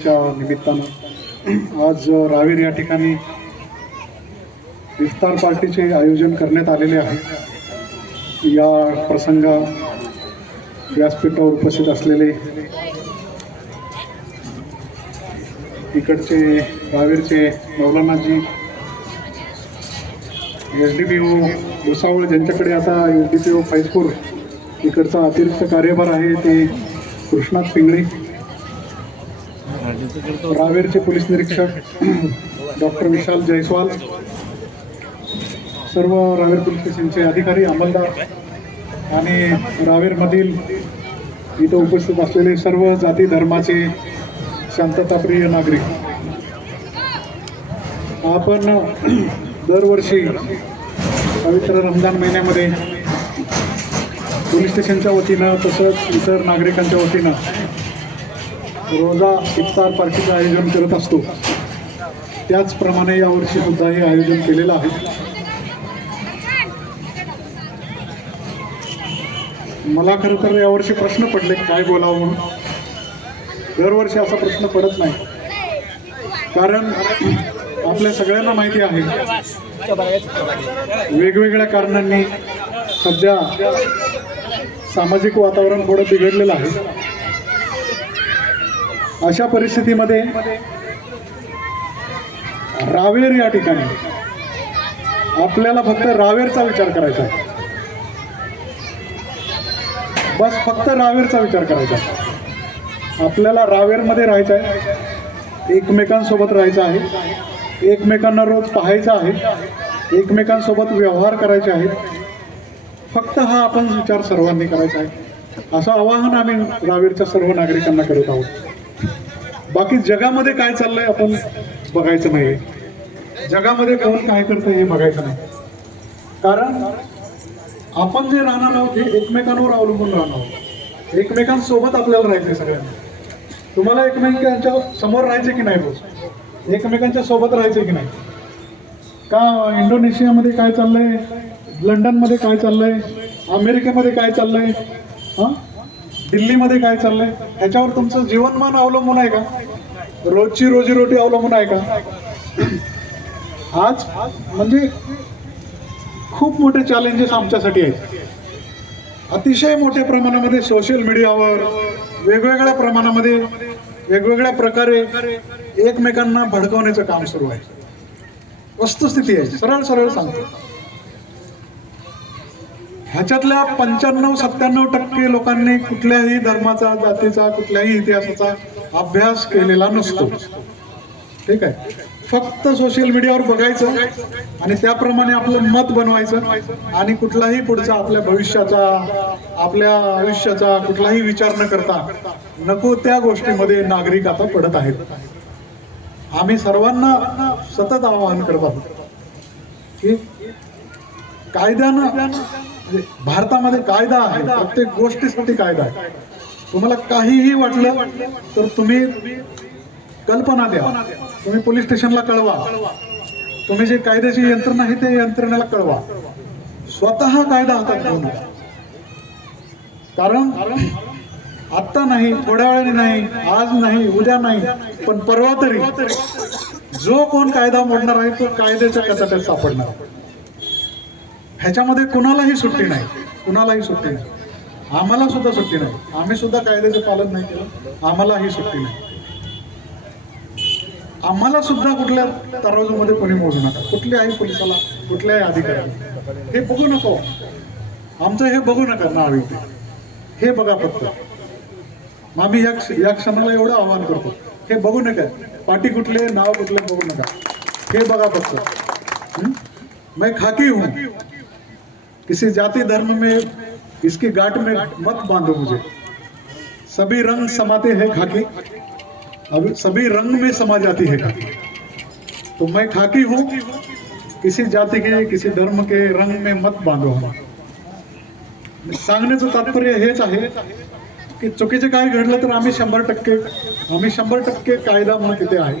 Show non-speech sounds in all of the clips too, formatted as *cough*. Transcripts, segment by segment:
जयंतीच्या निमित्तानं आज रावेर या ठिकाणी इफ्तार पार्टीचे आयोजन करण्यात आलेले आहे. या प्रसंगा व्यासपीठावर उपस्थित असलेले इकडचे रावेरचे मौलानाजी S D P O Bhusawal ज्यांच्याकडे आता S D P O Faizpur इकडचा अतिरिक्त कार्यभार आहे ते कृष्णात पिंगळे रावेरचे पोलीस निरीक्षक डॉक्टर विशाल जयस्वाल सर्व रावेर पोलीस स्टेशनचे अधिकारी अंमलदार आणि रावेरमधील इथं उपस्थित असलेले सर्व जाती धर्माचे शांतताप्रिय नागरिक. आपण दरवर्षी पवित्र रमजान महिन्यामध्ये पोलीस स्टेशनच्या वतीनं तसंच इतर नागरिकांच्या वतीनं रोजा इफ्तार पार्टीचं आयोजन करत असतो. त्याचप्रमाणे यावर्षी सुद्धा हे आयोजन केलेलं आहे. मला खरं तर यावर्षी प्रश्न पडले काय बोलावं म्हणून. दरवर्षी असा प्रश्न पडत नाही. कारण आपल्या सगळ्यांना माहिती आहे वेगवेगळ्या कारणांनी सध्या सामाजिक वातावरण थोडं बिघडलेलं आहे. अशा परिस्थितीमध्ये रावेर या ठिकाणी आपल्याला फक्त रावेरचा विचार करायचा आहे. बस फक्त रावेरचा विचार करायचा आहे. आपल्याला रावेरमध्ये राहायचं आहे. एकमेकांसोबत राहायचं आहे. एकमेकांना रोज पाहायचं आहे. एकमेकांसोबत व्यवहार करायचे आहेत. फक्त हा आपण विचार सर्वांनी करायचा आहे. असं आवाहन आम्ही रावेरच्या सर्व नागरिकांना करत आहोत. बाकी जगामध्ये काय चाललंय आपण बघायचं नाही जगामध्ये कोण काय करतं हे बघायचं नाही. कारण आपण जे राहणार आहोत हे एकमेकांवर अवलंबून राहणार आहोत. एकमेकांसोबत आपल्याला राहायचं सगळ्यांना. तुम्हाला एकमेकांच्या समोर राहायचे की नाही बस एकमेकांच्या सोबत राहायचे की नाही? का इंडोनेशियामध्ये काय चाललंय? लंडनमध्ये काय चाललंय? अमेरिकेमध्ये काय चाललंय? हां? दिल्लीमध्ये काय चाललंय? ह्याच्यावर तुमचं जीवनमान अवलंबून आहे का? रोजची रोजीरोटी अवलंबून आहे का? आज म्हणजे खूप मोठे चॅलेंजेस आमच्यासाठी आहेत. अतिशय मोठ्या प्रमाणामध्ये सोशल मीडियावर वेगवेगळ्या प्रमाणामध्ये वेगवेगळ्या प्रकारे एकमेकांना भडकवण्याचं काम सुरू आहे. वस्तुस्थिती आहे. सरळ सरळ सांगतो. ह्याच्यातल्या पंच्याण्णव सत्त्याण्णव टक्के लोकांनी कुठल्याही धर्माचा जातीचा कुठल्याही इतिहासाचा अभ्यास केलेला नसतो. ठीक आहे? फक्त सोशल मीडियावर बघायचं आणि त्याप्रमाणे आपलं मत बनवायचं आणि कुठलाही पुढचा आपल्या भविष्याचा आपल्या आयुष्याचा कुठलाही विचार न करता नको त्या गोष्टीमध्ये नागरिक आता पडत आहेत. आम्ही सर्वांना सतत आवाहन करत आहोत की कायद्यानं म्हणजे भारतामध्ये कायदा आहे प्रत्येक गोष्टीसाठी कायदा आहे. तुम्हाला काहीही वाटलं तर तुम्ही कल्पना द्या. तुम्ही पोलीस स्टेशनला कळवा. तुम्ही जे कायद्याची यंत्रणा आहे त्या यंत्रणेला कळवा. स्वतः कायदा हातात घेऊ नका कारण आत्ता नाही थोड्या वेळाने नाही आज नाही उद्या नाही पण परवा तरी जो कोण कायदा मोडणार आहे तो कायद्याच्या कचाट्यात सापडणार. ह्याच्यामध्ये कुणालाही सुट्टी नाही. कुणालाही सुट्टी नाही. आम्हाला सुद्धा सुट्टी नाही. आम्ही सुद्धा कायद्याचं पालन नाही केलं. आम्हालाही सुट्टी नाही. आम्हाला सुद्धा कुठल्या तराजूमध्ये कोणी मोजू नका. कुठल्याही पोलिसाला कुठल्याही अधिकाऱ्याला. हे बघू नको. आमचं हे बघू नका नाव इथे हे बघा फक्त. मग आम्ही या क्ष- या क्षणाला एवढं आव्हान करतो. हे बघू नका. पाठी कुठले नाव कुठले बघू नका. हे बघा फक्त. हं? मैं खाकी हूँ किसी जाति धर्म में इसकी गांठ में मत बांधो मुझे। सभी रंग समाते हैं खाकी। अभी सभी रंग में समा जाती है खाकी। तो मैं खाकी हूँ। किसी जाति के किसी धर्म के रंग में मत बांधो हम। सांगण्याचं तात्पर्य हेच आहे की चुकीचे काय घडलं तर आम्ही शंभर टक्के आम्ही शंभर टक्के कायदा म्हणून तिथे आहे.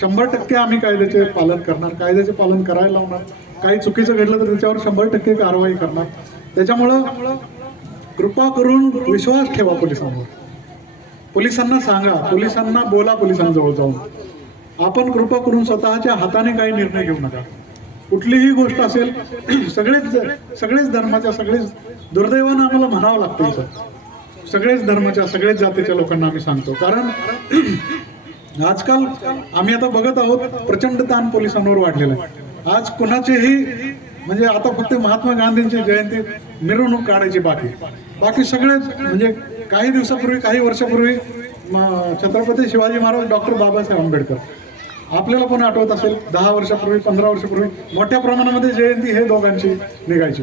शंभर टक्के आम्ही कायद्याचे पालन करणार कायद्याचे पालन करायला लावणार. काही चुकीचं घडलं तर त्याच्यावर शंभर टक्के कारवाई करणार. त्याच्यामुळं कृपा करून विश्वास ठेवा पोलिसांवर. पोलिसांना सांगा पोलिसांना बोला पोलिसांजवळ जाऊन. आपण कृपा करून स्वतःच्या हाताने काही निर्णय घेऊ नका. कुठलीही गोष्ट असेल *clears throat* सगळेच सगळेच धर्माच्या सगळेच दुर्दैवानं आम्हाला म्हणावं लागतं सर सगळेच धर्माच्या सगळेच जातीच्या लोकांना आम्ही सांगतो. कारण *clears throat* आजकाल आम्ही आता बघत आहोत प्रचंड ताण पोलिसांवर वाढलेला आहे. आज कुणाचेही म्हणजे आता फक्त महात्मा गांधींची जयंती मिरवणूक काढायची बाकी. बाकी सगळेच म्हणजे काही दिवसापूर्वी काही वर्षापूर्वी छत्रपती शिवाजी महाराज डॉक्टर बाबासाहेब आंबेडकर. आपल्याला पण आठवत असेल दहा वर्षापूर्वी पंधरा वर्षापूर्वी मोठ्या प्रमाणामध्ये जयंती हे दोघांची निघायची.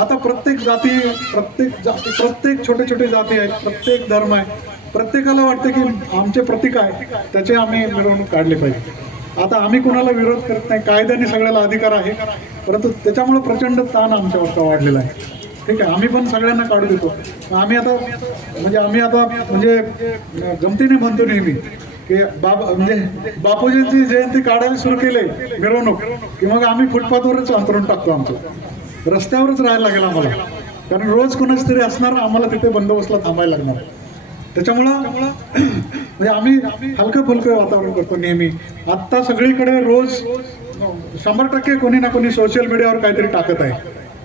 आता प्रत्येक जाती प्रत्येक जाती प्रत्येक छोटे छोटे जाती आहेत प्रत्येक धर्म आहे. प्रत्येकाला वाटतं की आमचे प्रतीक आहे त्याचे आम्ही मिरवणूक काढली पाहिजे. आता आम्ही कोणाला विरोध करत नाही. कायद्याने सगळ्याला अधिकार आहे. परंतु त्याच्यामुळे प्रचंड ताण आमच्यावरचा वाढलेला आहे. ठीक आहे आम्ही पण सगळ्यांना काढू देतो. आम्ही आता म्हणजे आम्ही आता म्हणजे गमतीने म्हणतो नेहमी की बाबा म्हणजे बापूजींची जयंती काढायला सुरू केले मिरवणूक की मग आम्ही फुटपाथवरच अंतरून टाकतो आमचं. रस्त्यावरच राहायला लागेल आम्हाला. कारण रोज कोणाच तरी असणार आम्हाला तिथे बंदोबस्तला थांबायला लागणार. त्याच्यामुळं *clears throat* म्हणजे आम्ही हलकं फुलकं वातावरण करतो नेहमी. आत्ता सगळीकडे रोज शंभर टक्के कोणी ना कोणी सोशल मीडियावर काहीतरी टाकत आहे.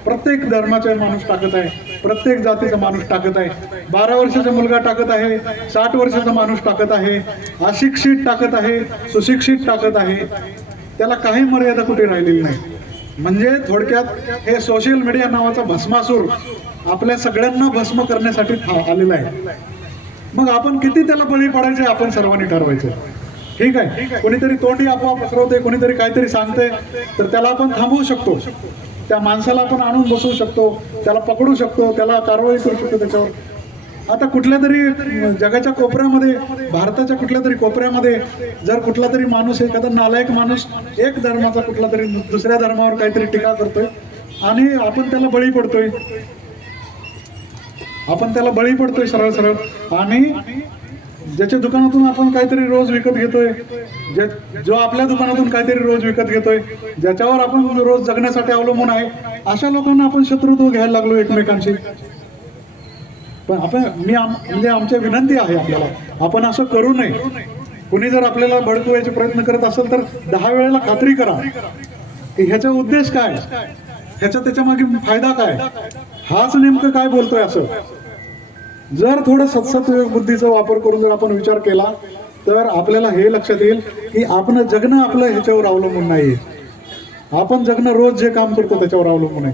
प्रत्येक धर्माचा माणूस टाकत आहे. प्रत्येक जातीचा माणूस टाकत आहे. बारा वर्षाचा मुलगा टाकत आहे. साठ वर्षाचा माणूस टाकत आहे. अशिक्षित टाकत आहे. सुशिक्षित टाकत आहे. त्याला काही मर्यादा कुठे राहिलेली नाही. म्हणजे थोडक्यात हे सोशल मीडिया नावाचा भस्मासूर आपल्या सगळ्यांना भस्म करण्यासाठी आलेला आहे. मग आपण किती त्याला बळी पडायचे आपण सर्वांनी ठरवायचं. ठीक आहे? कोणीतरी तोंडी अफवा पसरवते कोणीतरी काहीतरी सांगते तर त्याला आपण थांबवू शकतो. त्या माणसाला आपण आणून बसवू शकतो त्याला पकडू शकतो त्याला कारवाई करू शकतो त्याच्यावर. आता कुठल्या तरी जगाच्या कोपऱ्यामध्ये भारताच्या कुठल्या तरी कोपऱ्यामध्ये जर कुठला तरी माणूस एखादा नालायक माणूस एक धर्माचा कुठला तरी दुसऱ्या धर्मावर काहीतरी टीका करतोय आणि आपण त्याला बळी पडतोय आपण त्याला बळी पडतोय सरळ सरळ. आणि ज्याच्या दुकानातून आपण काहीतरी रोज विकत घेतोय जो आपल्या दुकानातून काहीतरी रोज विकत घेतोय ज्याच्यावर आपण रोज जगण्यासाठी अवलंबून आहे अशा लोकांना आपण शत्रुत्व घ्यायला लागलो एकमेकांशी. पण आपण मी आम- म्हणजे आमची विनंती आहे आपल्याला आपण असं करू नये. कुणी जर आपल्याला भडकवायचे प्रयत्न करत असेल तर दहा वेळेला खात्री करा. की ह्याचा उद्देश काय? ह्याचा त्याच्यामागे फायदा काय? हाच नेमकं काय बोलतोय असं? जर थोडं सत्सत्व बुद्धीचा वापर करून जर आपण विचार केला तर आपल्याला हे लक्षात येईल की आपण जगणं आपलं ह्याच्यावर अवलंबून नाही आपण जगणं रोज जे काम करतो त्याच्यावर अवलंबून आहे.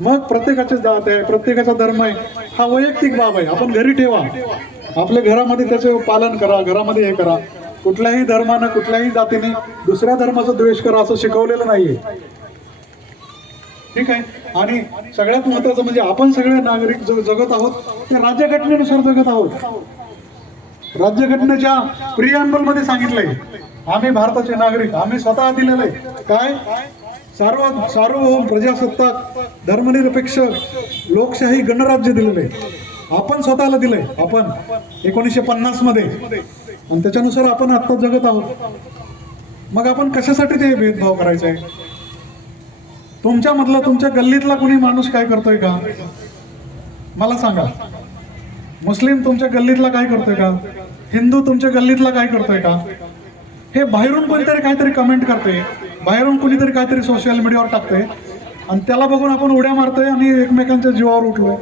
मग प्रत्येकाचे जात आहे प्रत्येकाचा धर्म आहे. हा वैयक्तिक बाब आहे. आपण घरी ठेवा. आपल्या घरामध्ये त्याचे पालन करा घरामध्ये हे करा. कुठल्याही धर्मानं कुठल्याही जातीने दुसऱ्या धर्माचा द्वेष करा असं शिकवलेलं नाहीये. ठीक आहे? आणि सगळ्यात महत्वाचं म्हणजे आपण सगळे नागरिक ज- जगत आहोत ते राज्यघटनेनुसार जगत आहोत. राज्यघटनेच्या प्रियांबलमध्ये सांगितलंय आम्ही भारताचे नागरिक आम्ही स्वतः दिलेलं आहे. काय? सार्व सार्वभौम प्रजासत्ताक धर्मनिरपेक्ष लोकशाही गणराज्य दिलेलं आहे. आपण स्वतःला दिलंय आपण. एकोणीसशे पन्नासमध्ये आणि त्याच्यानुसार आपण आत्ता जगत आहोत. मग आपण कशासाठी ते भेदभाव करायचा आहे? तुमच्या मधला तुमच्या गल्लीतला कुणी माणूस काय करतोय का? मला सांगा. मुस्लिम तुमच्या गल्लीतला काय करतोय का? हिंदू तुमच्या गल्लीतला काय करतोय का? हे बाहेरून कोणीतरी काहीतरी कमेंट करते बाहेरून कोणीतरी काहीतरी सोशल मीडियावर टाकते आणि त्याला बघून आपण उड्या मारतोय आणि एकमेकांच्या जीवावर उठलोय